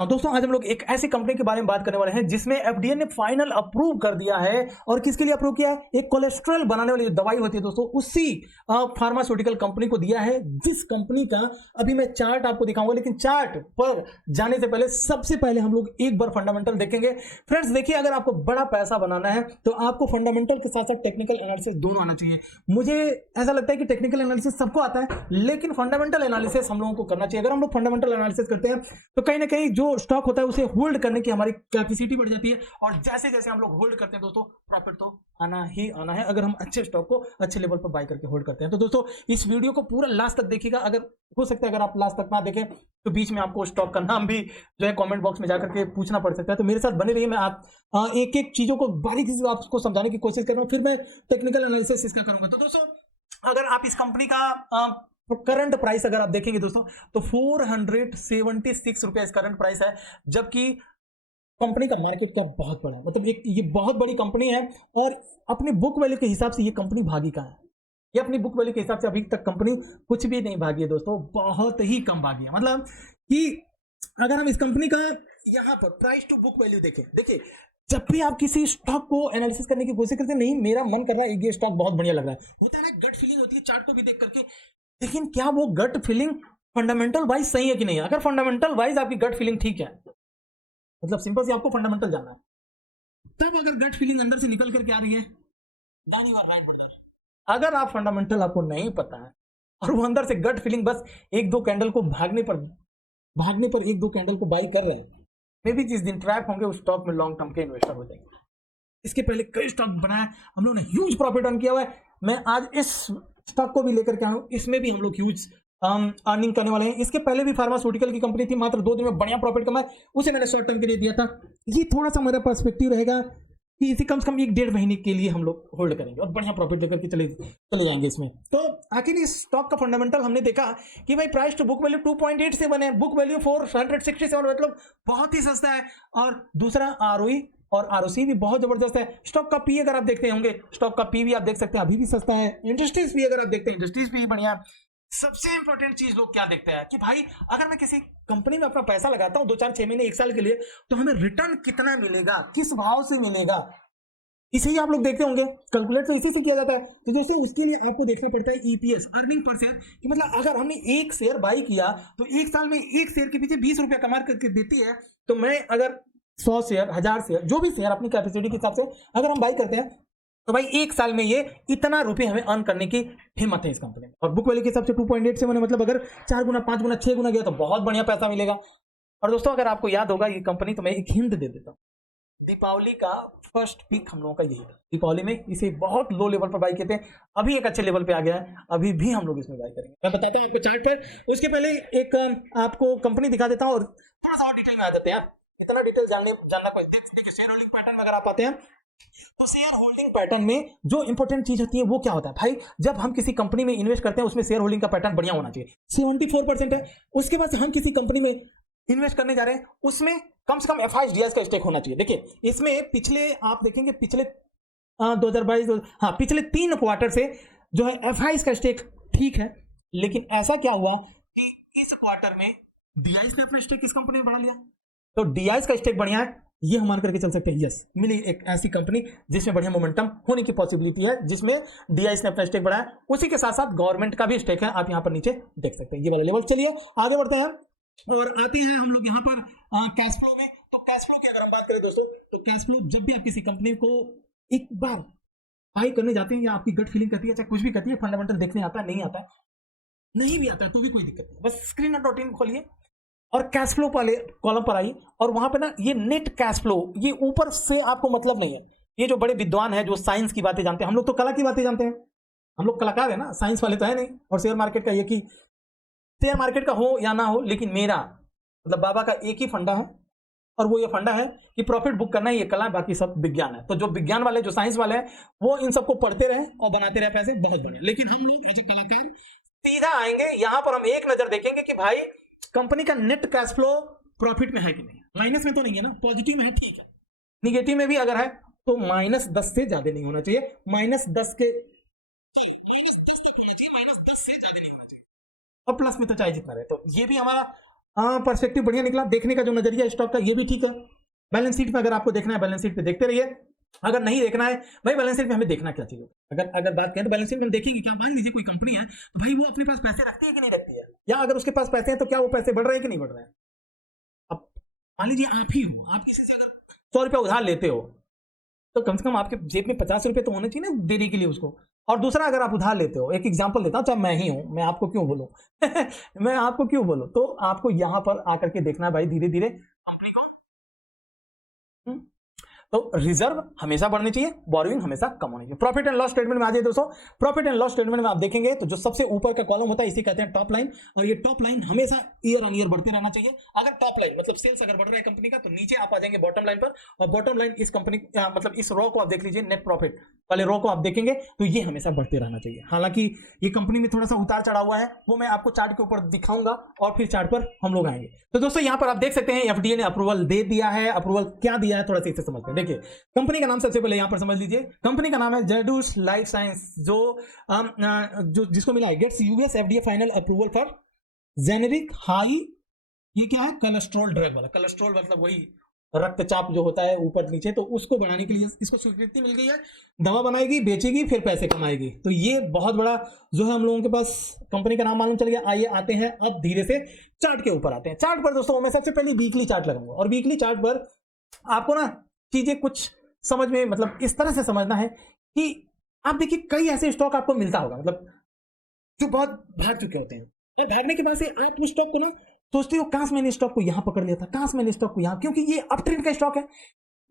दोस्तों आज हम लोग एक ऐसी कंपनी के बारे में बात करने वाले हैं जिसमें एफडीए ने फाइनल अप्रूव कर दिया है। और किसके लिए अप्रूव किया है? एक कोलेस्ट्रॉल बनाने वाली जो दवाई होती है दोस्तों, उसी फार्मास्यूटिकल कंपनी को दिया है, जिस कंपनी का अभी मैं चार्ट आपको दिखाऊंगा। लेकिन चार्ट पर जाने से पहले सबसे पहले हम लोग एक बार फंडामेंटल देखेंगे। फ्रेंड्स देखिए, अगर आपको बड़ा पैसा बनाना है तो आपको फंडामेंटल के साथ साथ टेक्निकल एनालिसिस दोनों आना चाहिए। मुझे ऐसा लगता है कि टेक्निकल एनालिसिस सबको आता है, लेकिन फंडामेंटल एनालिसिस हम लोगों को करना चाहिए। अगर हम लोग फंडामेंटल एनालिसिस करते हैं तो कहीं ना कहीं जो स्टॉक होता है उसे होल्ड करने की हमारी कैपेसिटी बढ़ जाती है। और जैसे जैसे हम लोग होल्ड करते हैं दोस्तों, प्रॉफिट तो आना ही आना है, अगर हम अच्छे स्टॉक को अच्छे लेवल पर बाय करके होल्ड करते हैं। तो दोस्तों इस वीडियो को पूरा लास्ट तक देखिएगा। अगर हो सकता है अगर आप लास्ट तक ना देखें तो बीच में आपको स्टॉक का नाम भी जो है कमेंट बॉक्स में जाकर के पूछना पड़ सकता है। तो मेरे साथ बने रहिए, मैं आप एक एक चीजों को बारीकी से आपको समझाने की कोशिश कर रहा हूं, फिर मैं टेक्निकल एनालिसिस इसका करूंगा। तो दोस्तों अगर आप इस कंपनी का करंट प्राइस अगर आप देखेंगे दोस्तों तो 476 रुपया इस करंट प्राइस है, जबकि कंपनी का मार्केट कैप बहुत बड़ा है। मतलब ये बहुत बड़ी कंपनी है और अपनी बुक वैल्यू के हिसाब से ये कंपनी भागी कहाँ है? ये अपनी बुक वैल्यू के हिसाब से अभी तक कंपनी कुछ भी नहीं भागी है दोस्तों, बहुत ही कम भागी है। मतलब कि अगर हम इस कंपनी का यहां पर प्राइस टू बुक वैल्यू देखें, देखिए जब भी आप किसी स्टॉक को एनालिसिस करने की कोशिश करते हैं, नहीं मेरा मन कर रहा है ये स्टॉक बहुत बढ़िया लग रहा है, होता है ना, गट फीलिंग होती है चार्ट को भी देख करके। लेकिन क्या वो गट फीलिंग फंडामेंटल वाइज सही है कि नहीं है? अगर फंडामेंटल वाइज आपकी गट फीलिंग ठीक है, मतलब सिंपल से आपको फंडामेंटल जानना है, तब अगर गट फीलिंग अंदर से निकल करके आ रही है, then you are right brother. अगर आप फंडामेंटल आपको नहीं पता है और वो अंदर से गट फीलिंग बस एक दो कैंडल को भागने पर एक दो कैंडल को बाई कर रहे हैं, मे भी जिस दिन ट्रैप होंगे उस स्टॉक में लॉन्ग टर्म के इन्वेस्टर हो जाएंगे। इसके पहले कई स्टॉक बनाए हम लोगों ने, ह्यूज प्रॉफिट अर्न किया हुआ है। मैं आज इस स्टॉक को भी लेकर के आया हूं, इसमें भी हम लोग ह्यूज अर्निंग करने वाले हैं। इसके पहले भी फार्मास्यूटिकल की कंपनी थी, मात्र 2 दिन में बढ़िया प्रॉफिट कमाए, उसे मैंने शॉर्ट टर्म के लिए दिया था। ये थोड़ा सा मेरा पर्सपेक्टिव रहेगा कि इसे कम से कम 1-1.5 महीने के लिए हम लोग होल्ड करेंगे और बढ़िया प्रॉफिट लेकर के चले जाएंगे इसमें। तो आखिर इस स्टॉक का फंडामेंटल हमने देखा कि भाई प्राइस टू बुक वैल्यू 2.8 से बने, बुक वैल्यू 467, मतलब बहुत ही सस्ता है। और दूसरा आरओई और आरओसी भी बहुत जबरदस्त है। स्टॉक का पी अगर आप देखते होंगे, स्टॉक का पी भी आप देख सकते हैं, अभी भी सस्ता है। इंडस्ट्रीज भी अगर आप देखते हैं, इंडस्ट्रीज भी बढ़िया। सबसे इंपॉर्टेंट चीज लोग क्या देखते हैं कि भाई अगर मैं किसी कंपनी में अपना पैसा लगाता हूं 2-4-6 महीने 1 साल के लिए, तो हमें रिटर्न कितना मिलेगा, किस भाव से मिलेगा, इसे ही आप लोग देखते होंगे। कैलकुलेट तो इसी से किया जाता है। तो दोस्तों उसके लिए आपको देखना पड़ता है ईपीएस, अर्निंग पर शेयर, कि मतलब अगर हमने 1 शेयर बाई किया तो 1 साल में 1 शेयर के पीछे 20 रुपया कमा करके देती है। तो मैं अगर 100 शेयर, 1000 शेयर, जो भी शेयर अपनी कैपेसिटी के हिसाब से अगर हम बाई करते हैं, तो भाई 1 साल में ये इतना रुपए हमें अर्न करने की हिम्मत है इस कंपनी में। और बुक वैल्यू के हिसाब से 2.8 से मैंने, मतलब अगर 4 गुना, 5 गुना, 6 गुना गया तो बहुत बढ़िया पैसा मिलेगा। और दोस्तों अगर आपको याद होगा ये कंपनी, तो मैं एक हिंट दे देता हूँ, दीपावली का फर्स्ट पीक हम लोगों का यही था। दीपावली में इसे बहुत लो लेवल पर बाई किए थे, अभी एक अच्छे लेवल पे आ गया है, अभी भी हम लोग इसमें बाई करेंगे। मैं बताता हूँ आपको चार्ट पर। उसके पहले एक आपको कंपनी दिखा देता हूँ और थोड़ा सा और डिटेल में आ जाते हैं। इतना डिटेल जानना कोई, देखिए शेयर होल्डिंग पैटर्न में अगर आप आते हैं तो शेयर होल्डिंग पैटर्न में जो इंपॉर्टेंट चीज होती है वो क्या होता है भाई, जब हम किसी कंपनी में इन्वेस्ट करते हैं उसमें शेयर होल्डिंग का पैटर्न बढ़िया होना चाहिए। 74% है। उसके बाद हम किसी कंपनी में इन्वेस्ट करने जा रहे हैं, उसमें कम से कम एफआईएस डीआईएस का स्टेक होना चाहिए। देखिए इसमें पिछले आप देखेंगे, पिछले 2022, हाँ पिछले 3 क्वार्टर से जो है एफआईएस का स्टेक ठीक है। लेकिन ऐसा क्या हुआ कि इस क्वार्टर में डीआईएस ने अपना स्टेक किस कंपनी में बढ़ा लिया, तो डीआईएस का स्टेक बढ़िया है, ये हम मान करके चल सकते हैं। यस, मिली एक ऐसी कंपनी जिसमें बढ़िया मोमेंटम होने की पॉसिबिलिटी है, जिसमें डीआईएस ने अपना स्टेक बढ़ाया। उसी के साथ साथ गवर्नमेंट का भी स्टेक है, आप यहां पर नीचे देख सकते हैं ये वाला लेवल। चलिए आगे बढ़ते हैं और आते हैं हम लोग यहाँ पर कैश फ्लो में। तो कैश फ्लो की अगर हम बात करें दोस्तों, तो कैश फ्लो जब भी आप किसी कंपनी को एक बार बाई करने जाते हैं या आपकी गट फीलिंग करती है, चाहे कुछ भी करती है, फंडामेंटल देखने आता है, नहीं आता है, नहीं भी आता है तो भी कोई दिक्कत नहीं, बस screener.in खोलिए और कैश फ्लो वाले कॉलम पर आई, और वहां पे ना ये नेट कैश फ्लो, ये ऊपर से आपको मतलब नहीं है। ये जो बड़े विद्वान है, जो साइंस की बातें जानते हैं, हम लोग तो कला की बातें जानते हैं, हम लोग कलाकार है ना, साइंस वाले तो है नहीं। और शेयर मार्केट का ये कि शेयर मार्केट का हो या ना हो, लेकिन मेरा मतलब बाबा का एक ही फंडा है, और वो ये फंडा है कि प्रॉफिट बुक करना ही ये कला है, बाकी सब विज्ञान है। तो जो विज्ञान वाले, जो साइंस वाले हैं, वो इन सबको पढ़ते रहे और बनाते रहे पैसे, बहुत बढ़िया। लेकिन हम लोग एज ए कलाकार सीधा आएंगे यहां पर, हम एक नजर देखेंगे कि भाई कंपनी का नेट कैश फ्लो प्रॉफिट में है कि नहीं, माइनस में तो नहीं है ना, पॉजिटिव में है, ठीक है। निगेटिव में भी अगर है तो -10 से ज्यादा नहीं होना चाहिए, -10 के -10 तक होना चाहिए, -10 से ज्यादा नहीं होना चाहिए, और प्लस में तो चाहे जितना रहे। तो ये भी हमारा पर्सपेक्टिव बढ़िया निकला, देखने का जो नजरिया स्टॉक का ये भी ठीक है। बैलेंस शीट में अगर आपको देखना है बैलेंस शीट पे देखते रहिए, अगर नहीं देखना है भाई बैलेंस शीट में हमें देखना क्या चाहिए, अगर बात करें तो बैलेंस शीट में देखेंगे क्या, मान लीजिए कोई कंपनी है तो भाई वो अपने पास पैसे रखती है कि नहीं रखती है, या अगर उसके पास पैसे हैं तो क्या वो पैसे बढ़ रहे हैं कि नहीं बढ़ रहे हैं। अब मान लीजिए आप ही हो, आप किसी से अगर 100 रुपया उधार लेते हो तो कम से कम आपके जेब में 50 रुपये तो होने चाहिए ना देने के लिए उसको। और दूसरा, अगर आप उधार लेते हो, एक एग्जांपल देता हूं, चाहे मैं ही हूं, मैं आपको क्यों बोलूं मैं आपको क्यों बोलूं, तो आपको यहां पर आकर के देखना है भाई धीरे धीरे कंपनी को। तो रिजर्व हमेशा बढ़नी चाहिए, बोरोइंग हमेशा कम होनी चाहिए। प्रॉफिट एंड लॉस स्टेटमेंट में आ जाए दोस्तों, प्रॉफिट एंड लॉस स्टेटमेंट में आप देखेंगे तो जो सबसे ऊपर का कॉलम होता है इसे कहते हैं टॉप लाइन, और ये टॉप लाइन हमेशा ईयर ऑन ईयर बढ़ते रहना चाहिए। अगर टॉप लाइन मतलब सेल्स अगर बढ़ रहा है कंपनी का, तो नीचे आप आ जाएंगे बॉटम लाइन पर, और बॉटम लाइन इस कंपनी मतलब इस रो को आप देख लीजिए, नेट प्रॉफिट वाले रो को आप देखेंगे तो ये हमेशा बढ़ते रहना चाहिए। हालांकि ये कंपनी में थोड़ा सा उतार चढ़ा हुआ है, वो मैं आपको चार्ट के ऊपर दिखाऊंगा और फिर चार्ट पर हम लोग आएंगे। तो दोस्तों यहां पर आप देख सकते हैं एफडीए ने अप्रूवल दे दिया है। अप्रूवल क्या दिया है थोड़ा सा इसे समझते हैं। देखिए कंपनी का नाम सबसे पहले यहां पर समझ लीजिए, कंपनी का नाम है जेडूस लाइफ साइंस, जो जिसको मिला है gets US FDA final approval for generic high, ये क्या है, कोलेस्ट्रॉल ड्रग वाला। कोलेस्ट्रॉल मतलब वही रक्तचाप जो होता है ऊपर नीचे, तो उसको बढ़ाने के लिए इसको स्वीकृति मिल गई है। दवा बनाएगी, बेचेगी, फिर पैसे कमाएगी। तो ये बहुत बड़ा जो है हम लोगों के पास कंपनी का नाम मालूम चल गया। आइए आते हैं अब धीरे से चार्ट के ऊपर आते हैं। चार्ट पर दोस्तों मैं सबसे पहले वीकली चार्ट लगाऊंगा, और वीकली चार्ट पर आपको ना चीजें कुछ समझ में मतलब इस तरह से समझना है कि आप देखिए कई ऐसे स्टॉक आपको मिलता होगा मतलब जो बहुत भाग चुके होते हैं, और भागने के बाद से आप उस स्टॉक को ना सोचते हो काश मैंने स्टॉक को यहां पकड़ लिया था, काश मैंने स्टॉक को यहां, क्योंकि ये अप ट्रेंड का स्टॉक है।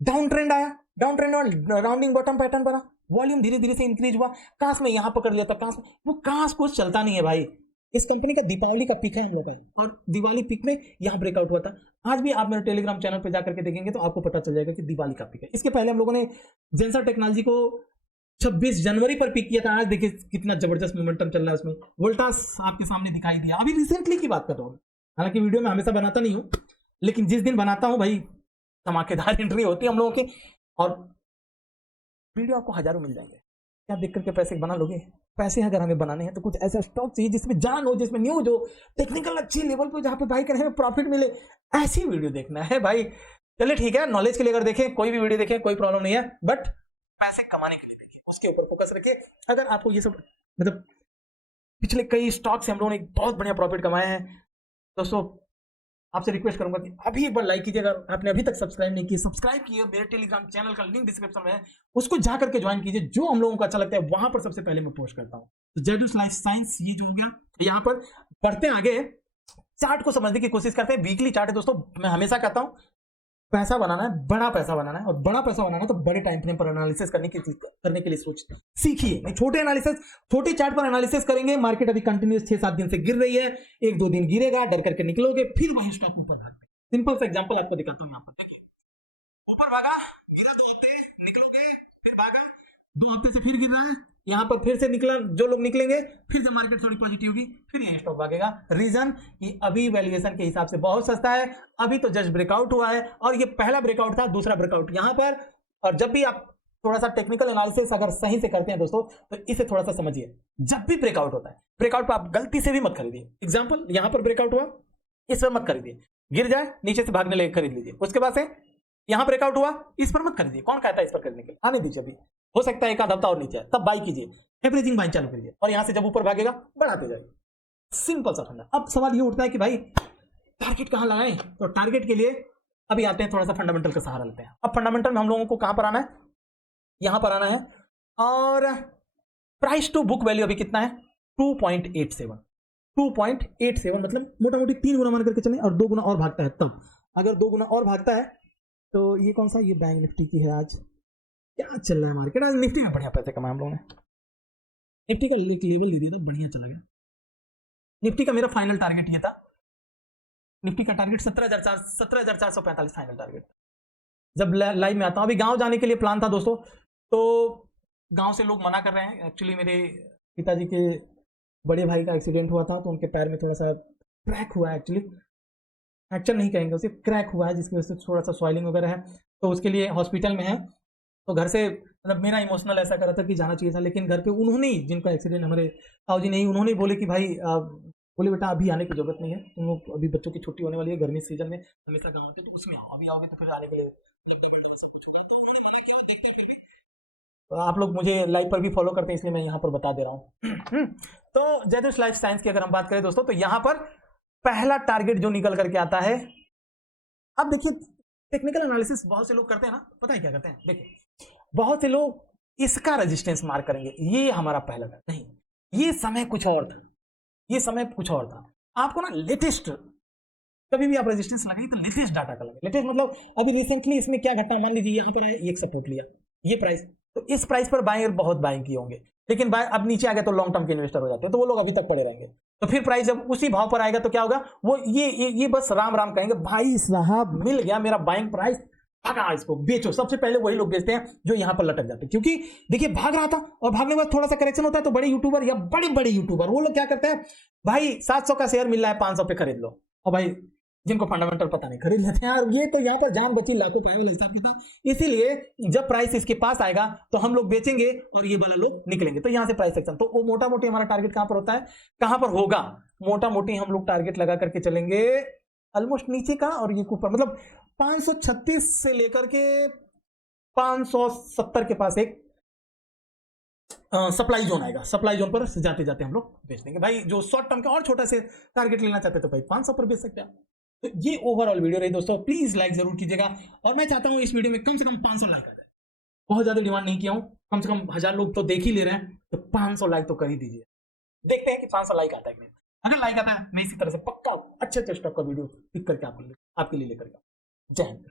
डाउन ट्रेंड आया, डाउन ट्रेंड और राउंडिंग बॉटम पैटर्न बना, वॉल्यूम धीरे धीरे से इंक्रीज हुआ, काश मैं यहां पकड़ लिया था, काश, वो काश कुछ चलता नहीं है भाई। इस कंपनी का दीपावली का पिक है हम लोग का, और दिवाली पिक में यहां ब्रेकआउट हुआ था। आज भी आप मेरे टेलीग्राम चैनल पर जाकर के देखेंगे तो आपको पता चल जाएगा कि दिवाली का पिक है। इसके पहले हम लोगों ने जेंसर टेक्नोलॉजी को 26 जनवरी पर पिक किया था। आज देखिए कितना जबरदस्त मोमेंटम चल रहा है उसमें। वोल्टास आपके सामने दिखाई दिया, अभी रिसेंटली की बात कर रहा हूं। हालांकि वीडियो में हमेशा बनाता नहीं हूं, लेकिन जिस दिन बनाता हूं भाई धमाकेदार एंट्री होती है हम लोगों की, और वीडियो आपको हजारों मिल जाएंगे। क्या देख करके पैसे बना लोगे? पैसे अगर हमें बनाने हैं तो कुछ ऐसा स्टॉक चाहिए जिसमें जान हो, जिसमें न्यूज हो, टेक्निकल अच्छी लेवल पे, जहां पे बाई करने में प्रॉफिट मिले, ऐसी वीडियो देखना है भाई। चलिए ठीक है, नॉलेज के लिए अगर देखें, कोई भी वीडियो देखें कोई प्रॉब्लम नहीं है, बट पैसे कमाने के लिए देखिए, उसके ऊपर फोकस रखिए। अगर आपको ये सब मतलब पिछले कई स्टॉक से हम लोगों ने बहुत बढ़िया प्रॉफिट कमाए हैं दोस्तों, आपसे रिक्वेस्ट करूंगा कि अभी एक बार लाइक कीजिए। अगर आपने अभी तक सब्सक्राइब नहीं किया, सब्सक्राइब किए, मेरे टेलीग्राम चैनल का लिंक डिस्क्रिप्शन में है, उसको जा करके ज्वाइन कीजिए। जो हम लोगों को अच्छा लगता है वहां पर सबसे पहले मैं पोस्ट करता हूं। तो जेडूस लाइफ साइंस ये जो हो गया, यहाँ पर बढ़ते आगे चार्ट को समझने की कोशिश करते हैं। वीकली चार्ट है दोस्तों, मैं हमेशा कहता हूं पैसा बनाना है, बड़ा पैसा बनाना है, और बड़ा पैसा बनाना है तो बड़े टाइम फ्रेम पर एनालिसिस करने के लिए सीखिए। नहीं, छोटे एनालिसिस, छोटे चार्ट पर एनालिसिस करेंगे। मार्केट अभी कंटिन्यूस 6-7 दिन से गिर रही है, 1-2 दिन गिरेगा, डर करके निकलोगे, फिर वही स्टॉक ऊपर भागते। सिंपल सा एग्जांपल आपको दिखाता हूं। यहाँ पर देखिए, ऊपर भागा, गिरा 2 हफ्ते, निकलोगे, फिर भागा 2 हफ्ते से फिर गिर रहा है, यहाँ पर फिर से निकला, जो लोग निकलेंगे, फिर जब मार्केट थोड़ी पॉजिटिव होगी फिर ये स्टॉक भागेगा। रीजन कि अभी वैल्यूएशन के हिसाब से बहुत सस्ता है, अभी तो जस्ट ब्रेकआउट हुआ है, और ये पहला ब्रेकआउट था, दूसरा ब्रेकआउट यहाँ पर। और जब भी आप थोड़ा सा टेक्निकल एनालिसिस अगर सही से करते हैं दोस्तों, तो इसे थोड़ा सा समझिए। जब भी ब्रेकआउट होता है, ब्रेकआउट पर आप गलती से भी मत खरीदिए। एग्जाम्पल, यहाँ पर ब्रेकआउट हुआ, इस पर मत खरीदिए, गिर जाए नीचे से भागने लगे खरीद लीजिए। उसके बाद से यहाँ ब्रेकआउट हुआ, इस पर मत खरीदिए। कौन कहता है इस पर खरीदने के लिए? आने दीजिए, अभी हो सकता है एक आध हफ्ता और नीचे, तब बाई कीजिए, एवरेजिंग बाइंग चालू करिए, और यहां से जब ऊपर भागेगा बढ़ाते जाइए। सिंपल सा फंडा। अब सवाल ये उठता है कि भाई टारगेट कहां लगाएं? तो टारगेट के लिए अभी आते हैं, थोड़ा सा फंडामेंटल का सहारा लेते हैं। अब फंडामेंटल में हम लोगों को कहां पर आना है? यहां पर आना है, और प्राइस टू बुक वैल्यू अभी कितना है? 2.87। 2.87 मतलब मोटा मोटी 3 गुना मान करके चले, और 2 गुना और भागता है तब। अगर 2 गुना और भागता है तो ये कौन सा, ये बैंक निफ्टी की है। आज क्या चल रहा है मार्केट? आज निफ्टी में बढ़िया पैसे कमाए हम लोगों ने। निफ्टी का एक लेवल दे दिया था, बढ़िया चला गया। निफ्टी का मेरा फाइनल टारगेट ये था, निफ्टी का टारगेट 17,445 फाइनल टारगेट। जब लाइव में आता हूं, अभी गांव जाने के लिए प्लान था दोस्तों, तो गांव से लोग मना कर रहे हैं। एक्चुअली मेरे पिताजी के बड़े भाई का एक्सीडेंट हुआ था, तो उनके पैर में थोड़ा सा क्रैक हुआ है। एक्चुअली फ्रैक्चर नहीं कहेंगे उसे, क्रैक हुआ है, जिसकी वजह से थोड़ा सा सॉइलिंग वगैरह है, तो उसके लिए हॉस्पिटल में है। तो घर से मतलब मेरा इमोशनल ऐसा कर रहा था कि जाना चाहिए था, लेकिन घर पे उन्होंने, जिनका एक्सीडेंट हमारे ताऊ जी नहीं, उन्होंने बोले कि भाई बोले बेटा अभी आने की जरूरत नहीं है, तुम लोग अभी बच्चों की छुट्टी होने वाली है, गर्मी सीजन में हमेशा गाँव आते तो उसमें अभी आओगे तो फिर आने के लिए सब कुछ होगा, तो उन्होंने मना किया। देखते फिर भी तो आप लोग मुझे लाइव पर भी फॉलो करते हैं इसलिए मैं यहाँ पर बता दे रहा हूँ। तो जयदोष लाइफ साइंस की अगर हम बात करें दोस्तों तो यहाँ पर पहला टारगेट जो निकल करके आता है, अब देखिए टेक्निकल एनालिसिस बहुत से लोग करते हैं ना, पता है क्या करते हैं, देखिए बहुत से लोग इसका रेजिस्टेंस मार्क करेंगे, ये हमारा पहला था, नहीं ये समय कुछ और था, ये समय कुछ और था। आपको ना लेटेस्ट कभी भी आप रेजिस्टेंस लगाइए तो लेटेस्ट डाटा का लगे। लेटेस्ट मतलब अभी रिसेंटली इसमें क्या घटना, मान लीजिए यहाँ पर आए, एक सपोर्ट लिया, ये प्राइस, तो इस प्राइस पर बाइंग बहुत बाइंग किए होंगे, लेकिन अब नीचे आ गया तो लॉन्ग टर्म के इन्वेस्टर हो जाते हैं, तो वो लोग अभी तक पड़े रहेंगे। तो फिर प्राइस जब उसी भाव पर आएगा तो क्या होगा, वो ये बस राम राम कहेंगे, भाई साहब मिल गया मेरा बाइंग प्राइस, भागा इसको बेचो। सबसे पहले वही लोग बेचते हैं जो यहाँ पर लटक जाते हैं, क्योंकि देखिए भाग रहा था और भागने के बाद थोड़ा सा करेक्शन होता है तो बड़े यूट्यूबर या बड़े बड़े यूट्यूबर वो लोग क्या करते हैं, भाई 700 का शेयर मिल रहा है 500 पे खरीद लो, और भाई जिनको फंडामेंटल पता नहीं खरीद लेते हैं यार। ये तो यहाँ पर जान बची लाखों का वाला हिसाब किताब। इसीलिए जब प्राइस इसके पास आएगा तो हम लोग बेचेंगे और ये वाला लोग निकलेंगे, तो यहाँ से प्राइस सेक्शन, तो वो मोटा मोटी हमारा टारगेट कहाँ पर होता है, कहाँ पर होगा, मोटा मोटी हम लोग टारगेट लगा करके चलेंगे ऑलमोस्ट नीचे का, और ये ऊपर मतलब 536 से लेकर के 570 के पास एक सप्लाई जोन आएगा, सप्लाई जोन पर जाते जाते हम लोग बेच देंगे। भाई जो शॉर्ट टर्म का और छोटा से टारगेट लेना चाहते हैं तो भाई 500 पर बेच सकते हैं। तो ये ओवरऑल वीडियो रही दोस्तों, प्लीज लाइक जरूर कीजिएगा, और मैं चाहता हूं इस वीडियो में कम से कम 500 लाइक आ जाए। बहुत ज्यादा डिमांड नहीं किया हूं, कम से कम 1000 लोग तो देख ही ले रहे हैं, तो 500 लाइक तो कर ही दीजिए। देखते हैं कि 500 लाइक आता है कि नहीं। अगर लाइक आता है मैं इसी तरह से पक्का अच्छे स्टॉक का वीडियो पिक करके आपके लिए लेकर जय हिंद।